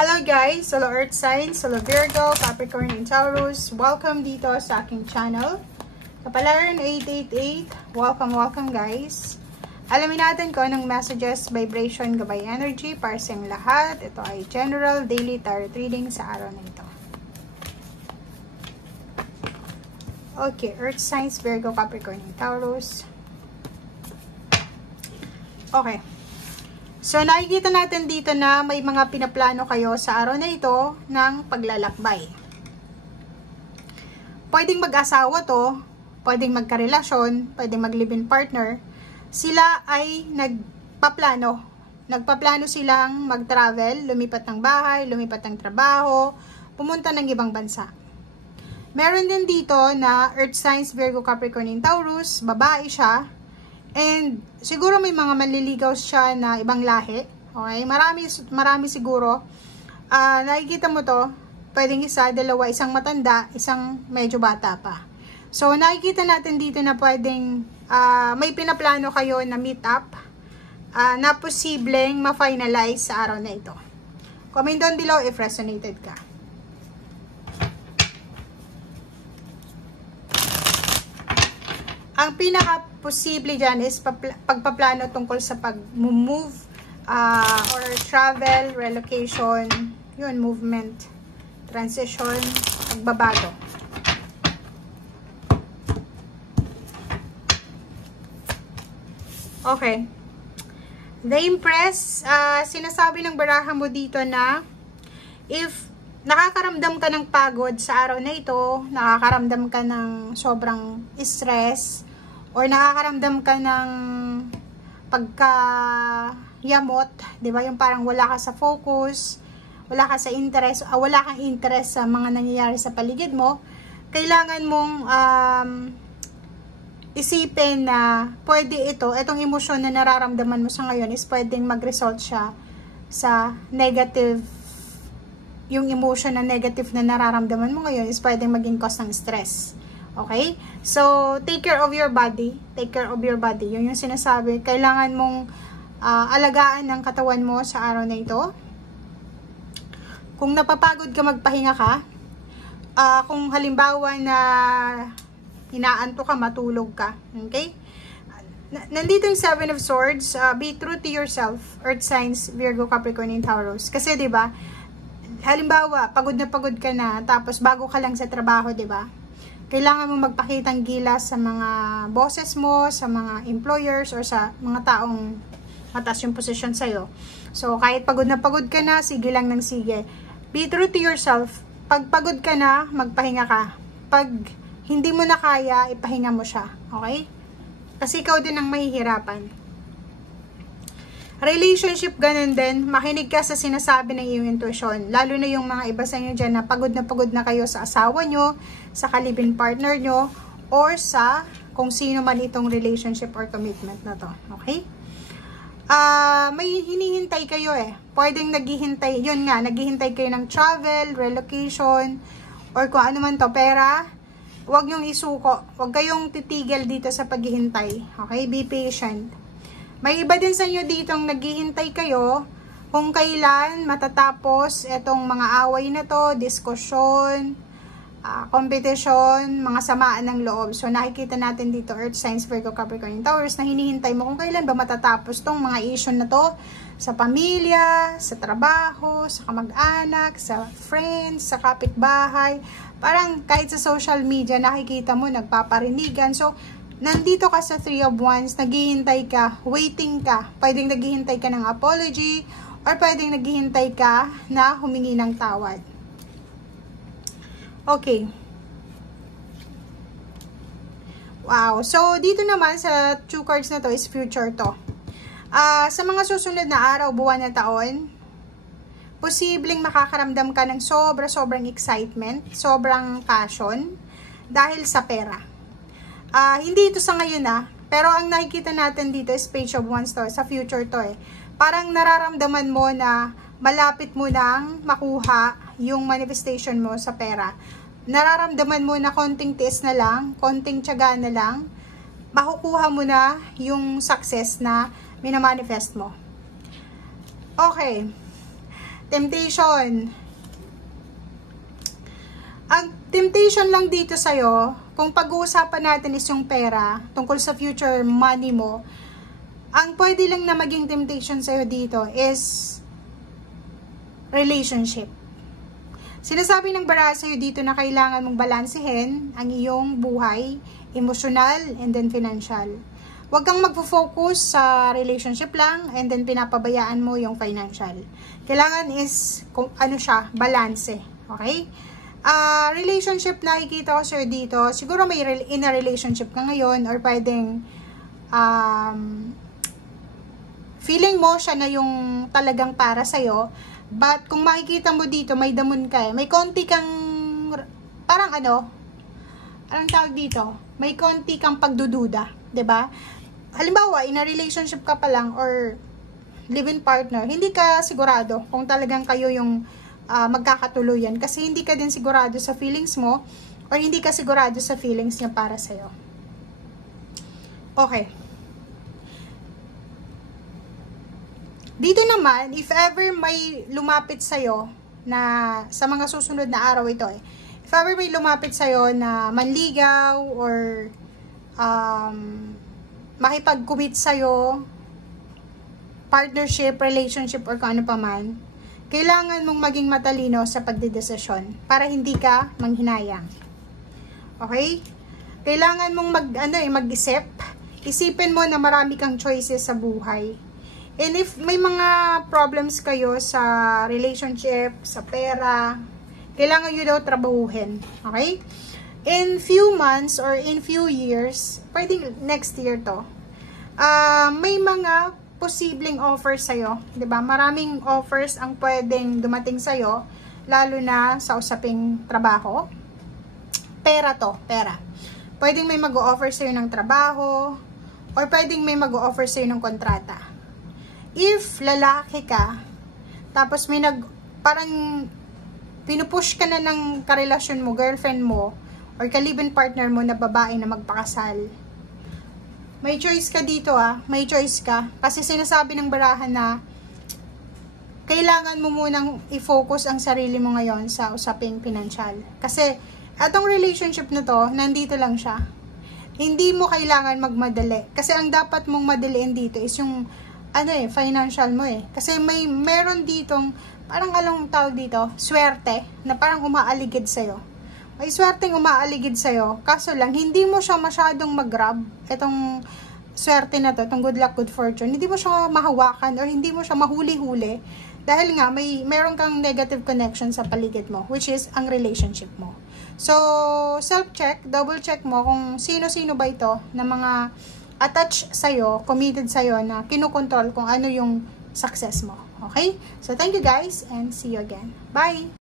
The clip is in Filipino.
Hello guys! Hello Earth Signs, hello Virgo, Capricorn, and Taurus. Welcome dito sa aking channel. Kapalaran 888, welcome guys. Alamin natin kung anong messages, vibration, gabay energy para sa inyong lahat. Ito ay general daily tarot reading sa araw na ito. Okay, Earth Signs, Virgo, Capricorn, and Taurus. Okay. So, nakikita natin dito na may mga pinaplano kayo sa araw na ito ng paglalakbay. Pwedeng mag-asawa to, pwedeng magkarelasyon, pwedeng mag-live-in partner. Sila ay nagpaplano. Nagpaplano silang mag-travel, lumipat ng bahay, lumipat ng trabaho, pumunta ng ibang bansa. Meron din dito na Earth Signs, Virgo, Capricorn, and Taurus, babae siya. And siguro may mga manliligaw siya na ibang lahi. Okay? Marami siguro. Nakikita mo to, pwedeng isa, dalawa, isang matanda, isang medyo bata pa. So, nakikita natin dito na pwedeng may pinaplano kayo na meet up na posibleng ma-finalize sa araw na ito. Comment down below if resonated ka. Ang pinaka-posible dyan is pagpaplano tungkol sa pag-move or travel, relocation, yun, movement, transition, pagbabago. Okay. The Empress, sinasabi ng baraha mo dito na if nakakaramdam ka ng pagod sa araw na ito, nakakaramdam ka ng sobrang stress, or nakakaramdam ka ng pagkayamot, di ba? Yung parang wala ka sa focus, wala ka sa interest, wala kang interest sa mga nangyayari sa paligid mo, kailangan mong isipin na pwede itong emosyon na nararamdaman mo sa ngayon is pwedeng mag-result siya sa negative. Yung emotion na negative na nararamdaman mo ngayon is pwedeng maging cause ng stress. Okay? So, take care of your body. Take care of your body. Yun yung sinasabi. Kailangan mong alagaan ng katawan mo sa araw na ito. Kung napapagod ka, magpahinga ka. Kung halimbawa na inaanto ka, matulog ka. Okay? Nandito yung 7 of Swords. Be true to yourself. Earth Signs, Virgo, Capricorn, and Taurus. Kasi, di ba, halimbawa, pagod ka na, tapos bago ka lang sa trabaho, di ba? Kailangan mo magpakitang gilas sa mga bosses mo, sa mga employers, or sa mga taong mataas yung posisyon sa'yo. So, kahit pagod ka na, sige lang ng sige. Be true to yourself. Pag pagod ka na, magpahinga ka. Pag hindi mo na kaya, ipahinga mo siya. Okay? Kasi ikaw din ang mahihirapan. Relationship, ganun din. Makinig ka sa sinasabi ng iyong intuition. Lalo na yung mga iba sa inyo dyan na pagod na kayo sa asawa nyo, sa kalibin partner nyo, or sa kung sino man itong relationship or commitment na to. Okay? May hinihintay kayo eh. Pwedeng naghihintay, yun nga, naghihintay kayo ng travel, relocation, or kung ano man to, pera. Huwag nyong isuko. Huwag kayong titigil dito sa paghihintay. Okay? Be patient. May iba din sa inyo ditong naghihintay kayo kung kailan matatapos itong mga away na to, diskusyon, competition, mga samaan ng loob. So, nakikita natin dito, Earth Signs, Virgo, Capricorn, and Taurus, na hinihintay mo kung kailan ba matatapos tong mga issue na to sa pamilya, sa trabaho, sa kamag-anak, sa friends, sa kapitbahay. Parang kahit sa social media, nakikita mo, nagpaparinigan. So, nandito ka sa 3 of Wands, naghihintay ka, waiting ka. Pwedeng naghihintay ka ng apology, or pwedeng naghihintay ka na humingi ng tawad. Okay. Wow. So, dito naman sa 2 cards na to is future to. Sa mga susunod na araw, buwan na taon, posibleng makakaramdam ka ng sobrang excitement, sobrang passion, dahil sa pera. Hindi ito sa ngayon pero ang nakikita natin dito is Page of Wands to, sa future to eh. Parang nararamdaman mo na malapit mo nang makuha yung manifestation mo sa pera. Nararamdaman mo na konting tiis na lang, konting tiyaga na lang, makukuha mo na yung success na minamanifest mo. Okay. Temptation. Ang temptation lang dito sa'yo, kung pag-uusapan natin is yung pera, tungkol sa future money mo, ang pwede lang na maging temptation sa'yo dito is relationship. Sinasabi ng baraha sa'yo dito na kailangan mong balansehin ang iyong buhay, emotional, and then financial. Huwag kang magfo-focus sa relationship lang and then pinapabayaan mo yung financial. Kailangan is, kung ano siya, balanse. Okay? Relationship nakikita ko sir dito, siguro may in a relationship ka ngayon or pwedeng feeling mo siya na yung talagang para sa'yo, but kung makikita mo dito, may damon ka eh. May konti kang, parang anong tawag dito? May konti kang pagdududa, 'di ba? Halimbawa, in a relationship ka pa lang or live-in partner, hindi ka sigurado kung talagang kayo yung magkakatuluyan kasi hindi ka din sigurado sa feelings mo or hindi ka sigurado sa feelings niya para sa'yo. Okay. Dito naman, if ever may lumapit sa'yo na sa mga susunod na araw ito if ever may lumapit sa'yo na manligaw or makipag-commit sa'yo, partnership, relationship, or kung ano pa man, kailangan mong maging matalino sa pagdedesisyon para hindi ka manghinayang. Okay? Kailangan mong mag-isip. Isipin mo na marami kang choices sa buhay. And if may mga problems kayo sa relationship, sa pera, kailangan nyo daw trabahuhin. Okay? In few months or in few years, pwedeng next year to, may mga posibleng offers sa'yo. 'Di ba? Maraming offers ang pwedeng dumating sa'yo, lalo na sa usaping trabaho. Pera to, pera. Pwedeng may mag-o-offer sa'yo ng trabaho, or pwedeng may mag-o-offer sa'yo ng kontrata. If lalaki ka, tapos may parang pinupush ka na ng karelasyon mo, girlfriend mo, or ka-live-in partner mo na babae na magpakasal, may choice ka dito may choice ka. Kasi sinasabi ng barahan na kailangan mo munang i-focus ang sarili mo ngayon sa usaping financial. Kasi atong relationship na to, nandito lang siya. Hindi mo kailangan magmadali. Kasi ang dapat mong madaliin dito is yung financial mo Kasi meron ditong, parang anong tawag dito, swerte, na parang umaaligid sa'yo. May swerteng umaaligid sa'yo, kaso lang, hindi mo siya masyadong mag-grab, itong swerte na to, itong good luck, good fortune, hindi mo siya mahawakan, or hindi mo siya mahuli-huli, dahil nga, meron kang negative connection sa paligid mo, which is, ang relationship mo. So, self-check, double-check mo kung sino-sino ba ito, na mga attached sa'yo, committed sa'yo, na kinukontrol kung ano yung success mo. Okay? So, thank you guys, and see you again. Bye!